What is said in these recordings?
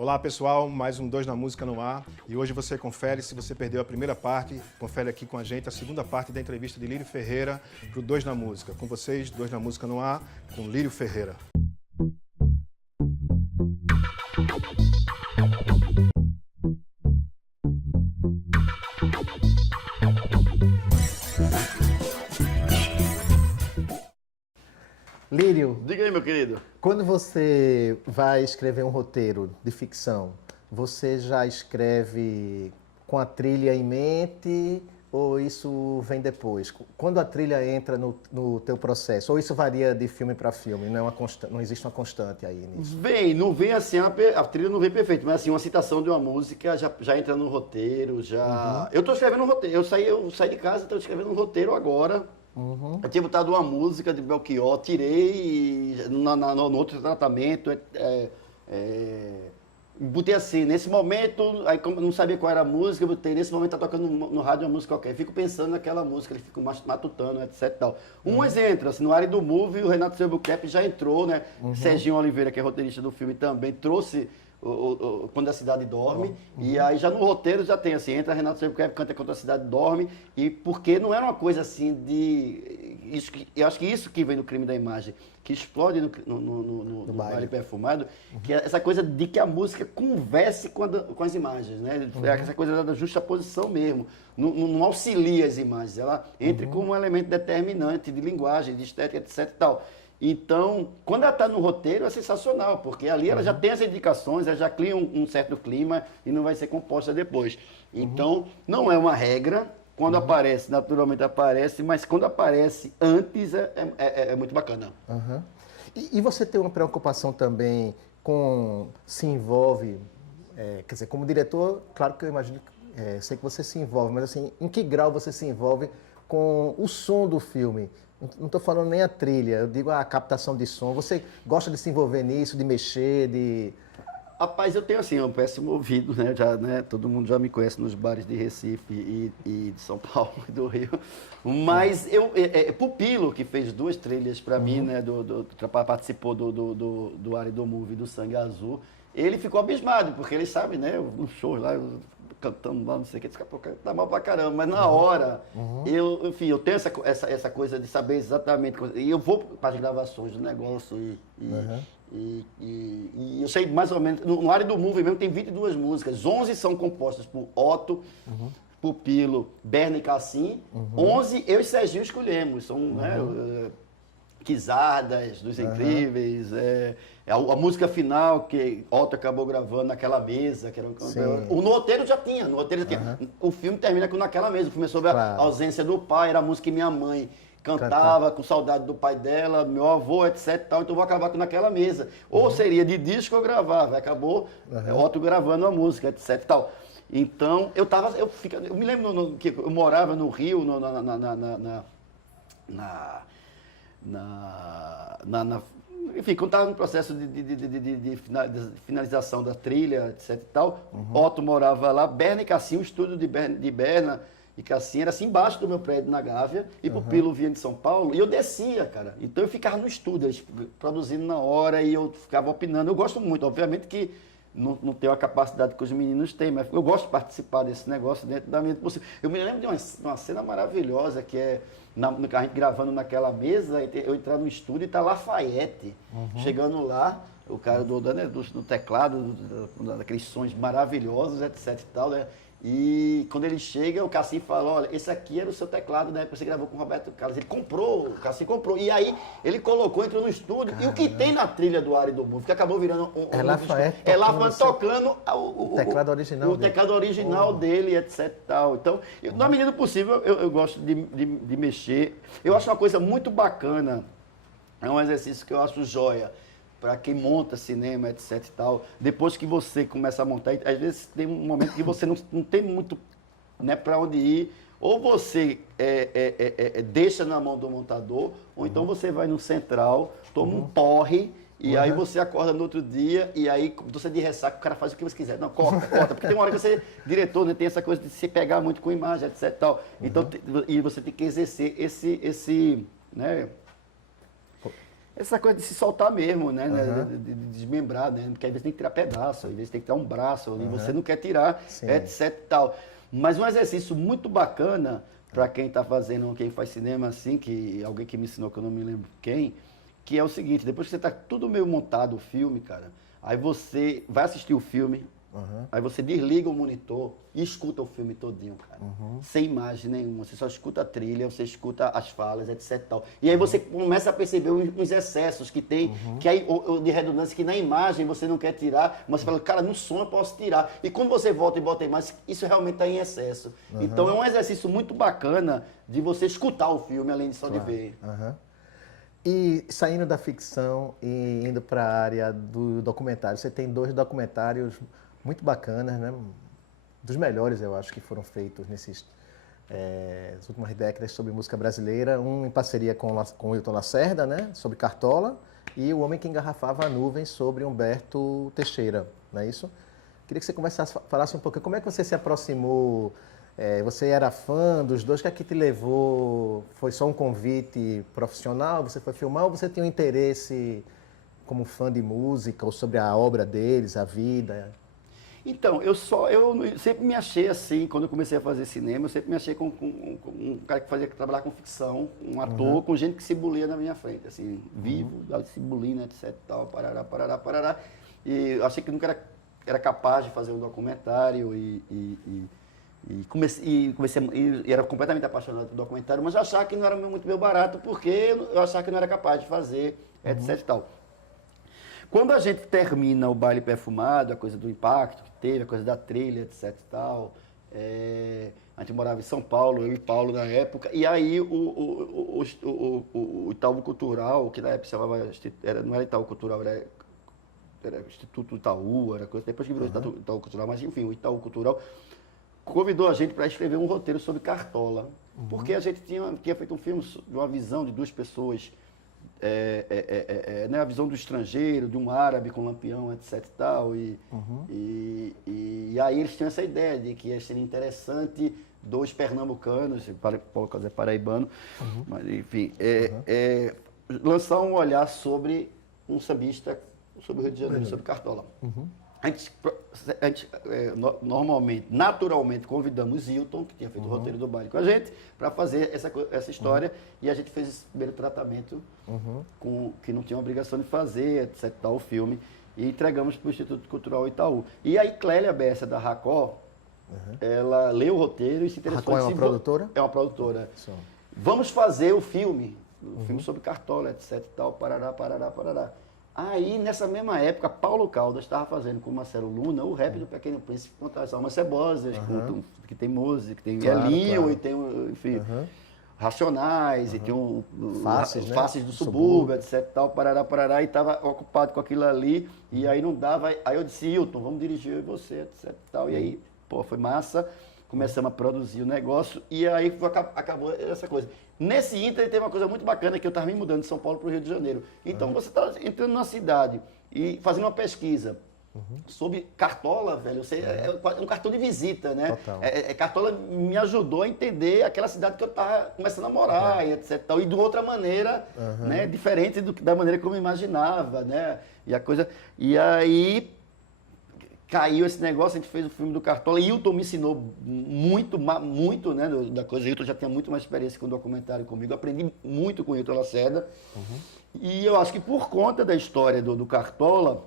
Olá pessoal, mais um Dois na Música no ar e hoje você confere, se você perdeu a primeira parte, confere aqui com a gente a segunda parte da entrevista de Lírio Ferreira para o Dois na Música. Com vocês, Dois na Música no ar, com Lírio Ferreira. Lírio, diga aí, meu querido. quando você vai escrever um roteiro de ficção, você já escreve com a trilha em mente ou isso vem depois? Quando a trilha entra no teu processo, ou isso varia de filme para filme, não existe uma constante aí nisso? Não vem assim, a trilha não vem perfeita, mas assim, uma citação de uma música já entra no roteiro, já... Eu tô escrevendo um roteiro, eu saí de casa e tô escrevendo um roteiro agora. Eu tinha botado uma música de Belchior, tirei e no outro tratamento, botei assim, nesse momento, aí como eu não sabia qual era a música, eu botei, nesse momento tá tocando no rádio uma música qualquer, fico pensando naquela música, ele fica matutando, etc e tal. Umas entram, assim, no área do Movie, o Renato Seubuquep já entrou, né? Serginho Oliveira, que é roteirista do filme também, trouxe Quando a Cidade Dorme, e aí já no roteiro já tem assim, entra Renato Seubuquep, canta Quando a Cidade Dorme, e porque não era uma coisa assim eu acho que isso que vem no Crime da Imagem, que explode no Baile Perfumado, que é essa coisa de que a música converse com as imagens, né? Essa coisa da justaposição mesmo, não auxilia as imagens, ela entra como um elemento determinante de linguagem, de estética, etc e tal. Então, quando ela está no roteiro, é sensacional, porque ali ela já tem as indicações, ela já cria um certo clima e não vai ser composta depois. Então, não é uma regra, quando aparece, naturalmente aparece, mas quando aparece antes é muito bacana. E você tem uma preocupação também se envolve, quer dizer, como diretor, claro que eu imagino, sei que você se envolve, mas assim, em que grau você se envolve com o som do filme? Não estou falando nem a trilha, eu digo a captação de som. Você gosta de se envolver nisso, de mexer, de... Rapaz, eu tenho assim, um péssimo ouvido, né? Todo mundo já me conhece nos bares de Recife e de São Paulo e do Rio. Mas Pupilo, que fez 2 trilhas para mim, né? Participou do Área do Movie do Sangue Azul. Ele ficou abismado, porque ele sabe, né? Nos shows lá, cantando lá, não sei o que, tá mal pra caramba, mas na hora, enfim, eu tenho essa coisa de saber exatamente, e eu vou para as gravações do negócio e eu sei mais ou menos, no Área do Movie mesmo tem 22 músicas, 11 são compostas por Otto, Pupilo, Berna e Cassim, 11 eu e Serginho escolhemos, são Quizadas, dos Incríveis, a música final que Otto acabou gravando naquela mesa, que era no roteiro já tinha, o filme termina com Naquela Mesa, o filme é sobre a ausência do pai, era a música que minha mãe cantava com saudade do pai dela, meu avô, etc, tal, então vou acabar com Naquela Mesa, ou seria de disco eu gravava, acabou Otto gravando a música, etc tal. Então, eu me lembro que eu morava no Rio, enfim, quando estava no processo de finalização da trilha, etc e tal, Otto morava lá, Berna e Cassim, o estúdio de Berna e Cassim era assim embaixo do meu prédio na Gávea, e Pupilo vinha de São Paulo, e eu descia, cara. Então eu ficava no estúdio, eles produzindo na hhora, e eu ficava opinando. Eu gosto muito, obviamente que não tenho a capacidade que os meninos têm, mas eu gosto de participar desse negócio dentro da minha possível. Eu me lembro de uma cena maravilhosa, que é a gente gravando Naquela Mesa, eu entrar no estúdio e tá Lafayette, chegando lá, o cara do teclado, daqueles sons maravilhosos, etc e tal, né? E quando ele chega, o Cassim fala, olha, esse aqui era o seu teclado, né? Você gravou com o Roberto Carlos. Ele comprou, o Cassim comprou. E aí ele colocou, entrou no estúdio. Caramba. E o que tem na trilha do Área do Movie, que acabou virando Lafayette tocando o teclado original, teclado original dele, etc. Tal. Então, na medida do possível, eu gosto de mexer. Eu acho uma coisa muito bacana. É um exercício que eu acho joia. Para quem monta cinema, etc e tal, depois que você começa a montar, às vezes tem um momento que você não tem muito, né, para onde ir, ou você deixa na mão do montador, ou então você vai no central, toma um porre, e aí você acorda no outro dia, e aí você de ressaca, o cara faz o que você quiser. Não, corta, porque tem uma hora que você, diretor, né, tem essa coisa de se pegar muito com imagem, etc e tal. Então, e você tem que exercer esse né, essa coisa de se soltar mesmo, né? De desmembrar, né? Porque às vezes tem que tirar pedaço, às vezes tem que tirar um braço, e você não quer tirar, etc e tal. Mas um exercício muito bacana para quem está fazendo, quem faz cinema assim, que alguém que me ensinou, que eu não me lembro quem, que é o seguinte, depois que você está tudo meio montado o filme, cara, aí você vai assistir o filme, aí você desliga o monitor e escuta o filme todinho, cara. Sem imagem nenhuma. Você só escuta a trilha, você escuta as falas, etc e tal. E aí você começa a perceber uns excessos que tem, que aí, ou de redundância, que na imagem você não quer tirar, mas você fala, cara, no som eu posso tirar. E quando você volta e bota a imagem, isso realmente está em excesso. Então é um exercício muito bacana de você escutar o filme, além de só de ver. E saindo da ficção e indo para a área do documentário, você tem 2 documentários muito bacanas, né? Dos melhores, eu acho, que foram feitos nas últimas décadas sobre música brasileira. Um em parceria com o Wilton Lacerda, né? Sobre Cartola, e O Homem que Engarrafava a Nuvem, sobre Humberto Teixeira, não é isso? Queria que você falasse um pouco como é que você se aproximou. Você era fã dos dois? O que é que te levou? Foi só um convite profissional? Você foi filmar ou você tinha um interesse como fã de música ou sobre a obra deles, a vida? Então, eu sempre me achei assim, quando eu comecei a fazer cinema, eu sempre me achei com um cara que trabalhar com ficção, um ator, com gente que se bulia na minha frente, assim, vivo, se bulindo, etc, tal, parará. E eu achei que nunca era capaz de fazer um documentário e era completamente apaixonado pelo documentário, mas eu achava que não era muito meu barato, porque eu achava que não era capaz de fazer, etc e tal. Quando a gente termina o Baile Perfumado, a coisa do impacto que teve, a coisa da trilha, etc e tal, a gente morava em São Paulo, eu e Paulo na época, e aí o Itaú Cultural, que na época se chamava, não era Itaú Cultural, era Instituto Itaú, era coisa, depois que virou Itaú Cultural, mas enfim, o Itaú Cultural convidou a gente para escrever um roteiro sobre Cartola, porque a gente tinha feito um filme de uma visão de 2 pessoas, né, a visão do estrangeiro, de um árabe com lampião, etc e tal, e aí eles tinham essa ideia de que seria interessante 2 pernambucanos, Paulo Causa é paraibano, mas enfim, lançar um olhar sobre um sambista, sobre o Rio de Janeiro, sobre Cartola. A gente naturalmente convidamos Hilton, que tinha feito o roteiro do baile com a gente, para fazer essa história, e a gente fez esse primeiro tratamento que não tinha obrigação de fazer, etc, tal, o filme, e entregamos para o Instituto Cultural Itaú. E aí Clélia Bessa, da Racó, ela leu o roteiro e se interessou. Racó é uma produtora? É uma produtora. Vamos fazer o filme sobre Cartola, etc, tal, parará. Aí, nessa mesma época, Paulo Caldas estava fazendo com o Marcelo Luna o rap do Pequeno Príncipe contra as Almas Cebosas, que tem música, que tem Elinho, e tem, enfim, Racionais, e tem Faces do Subúrbio, etc, tal, parará, e estava ocupado com aquilo ali, e aí não dava, aí eu disse, Hilton, vamos dirigir eu e você, etc, tal, e aí, foi massa, começamos a produzir o negócio, e aí acabou essa coisa. Nesse ínter tem uma coisa muito bacana, que eu estava me mudando de São Paulo para o Rio de Janeiro. Então você está entrando na cidade e fazendo uma pesquisa sobre Cartola, velho. É um cartão de visita, né? Cartola me ajudou a entender aquela cidade que eu estava começando a morar, e etc. E de outra maneira, né? Diferente da maneira como eu imaginava, né? E aí caiu esse negócio, a gente fez o filme do Cartola, e Hilton me ensinou muito, né, da coisa. Hilton já tinha muito mais experiência com o documentário comigo, aprendi muito com o Hilton Lacerda, e eu acho que por conta da história do Cartola,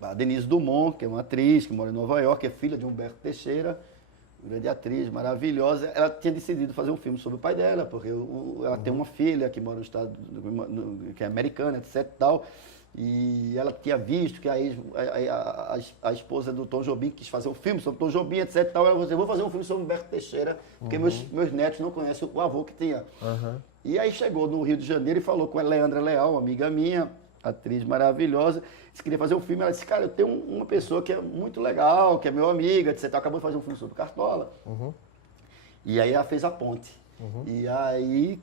a Denise Dumont, que é uma atriz que mora em Nova York, é filha de Humberto Teixeira, grande atriz, maravilhosa, ela tinha decidido fazer um filme sobre o pai dela, porque ela tem uma filha que mora no estado, que é americana, etc, tal. E ela tinha visto que a esposa do Tom Jobim quis fazer um filme sobre Tom Jobim, etc. Tal. Ela falou assim, vou fazer um filme sobre Humberto Teixeira, porque meus netos não conhecem o avô que tinha. E aí chegou no Rio de Janeiro e falou com a Leandra Leal, uma amiga minha, atriz maravilhosa, disse que queria fazer um filme. Ela disse, cara, eu tenho uma pessoa que é muito legal, que é meu amiga, etc. Acabou de fazer um filme sobre Cartola. E aí ela fez a ponte. E aí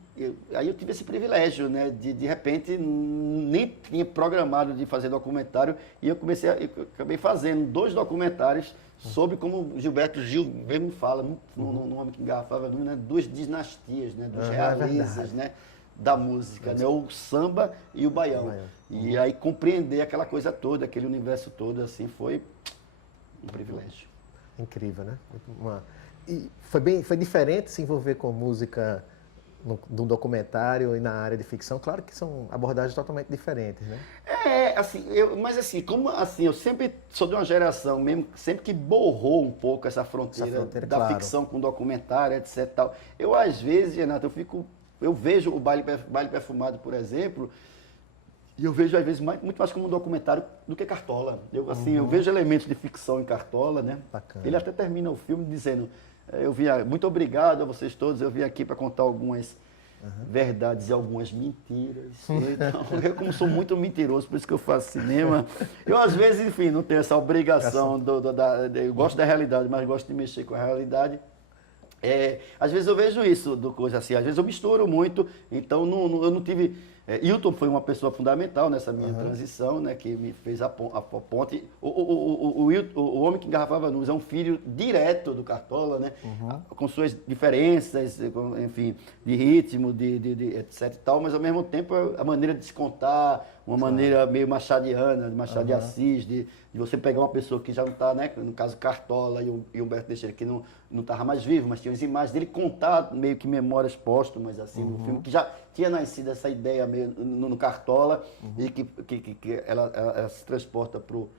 eu tive esse privilégio, né, de repente, nem tinha programado de fazer documentário, e eu acabei fazendo 2 documentários sobre como Gilberto Gil mesmo fala, no Homem que Engarrafava a Nuvem, né, 2 dinastias, né, dos realistas, né, da música, né? O samba e o baião. E aí compreender aquela coisa toda, aquele universo todo, assim, foi um privilégio. Incrível, né? E foi diferente se envolver com música num documentário e na área de ficção. Claro que são abordagens totalmente diferentes, né? Assim, mas assim, como assim, eu sempre sou de uma geração mesmo, sempre que borrou um pouco essa fronteira da claro. ficção com documentário, etc e tal. Eu, às vezes, Renato, eu vejo o Baile Perfumado, por exemplo, e eu vejo, às vezes, muito mais como um documentário do que Cartola. Eu vejo elementos de ficção em Cartola, né? Bacana. Ele até termina o filme dizendo, muito obrigado a vocês todos, eu vim aqui para contar algumas verdades e algumas mentiras. Então, eu como sou muito mentiroso, por isso que eu faço cinema, eu às vezes, enfim, não tenho essa obrigação, eu gosto da realidade, mas gosto de mexer com a realidade. Às vezes eu vejo isso, coisa assim, às vezes eu misturo muito, então eu não tive... Hilton foi uma pessoa fundamental nessa minha transição, né, que me fez a ponte. O Homem que Engarrafava Nuvens é um filho direto do Cartola, né, com suas diferenças, enfim, de ritmo, de etc e tal, mas ao mesmo tempo a maneira de se contar, uma maneira meio machadiana, de Machado de Assis, de você pegar uma pessoa que já não está, né, no caso Cartola e Humberto Teixeira, que não estava mais vivo, mas tinha as imagens dele contar meio que memórias póstumas, assim, no filme, que já tinha nascido essa ideia meio no Cartola, e que ela se transporta pro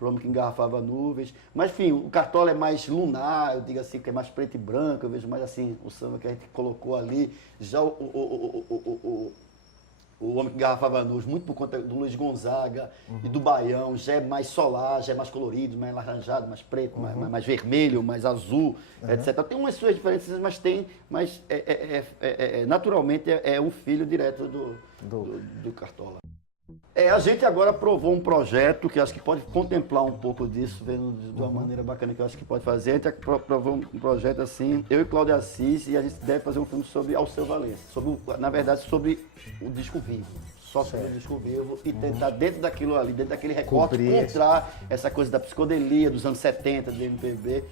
Homem que Engarrafava Nuvens. Mas, enfim, o Cartola é mais lunar, eu digo assim, que é mais preto e branco, eu vejo mais assim, o samba que a gente colocou ali. Já o Homem que Engarrafava Nuvens, muito por conta do Luiz Gonzaga e do Baião, já é mais solar, já é mais colorido, mais laranjado, mais preto, mais vermelho, mais azul, etc. Tem umas suas diferenças, mas naturalmente é um filho direto do Cartola. A gente agora aprovou um projeto que acho que pode contemplar um pouco disso, vendo de uma maneira bacana que eu acho que pode fazer. A gente aprovou um projeto assim, eu e Cláudio Assis, e a gente deve fazer um filme sobre Alceu Valença, na verdade sobre o disco vivo, só sobre o disco vivo, e tentar dentro daquilo ali, dentro daquele recorte, encontrar essa coisa da psicodelia dos anos 70, do MPB.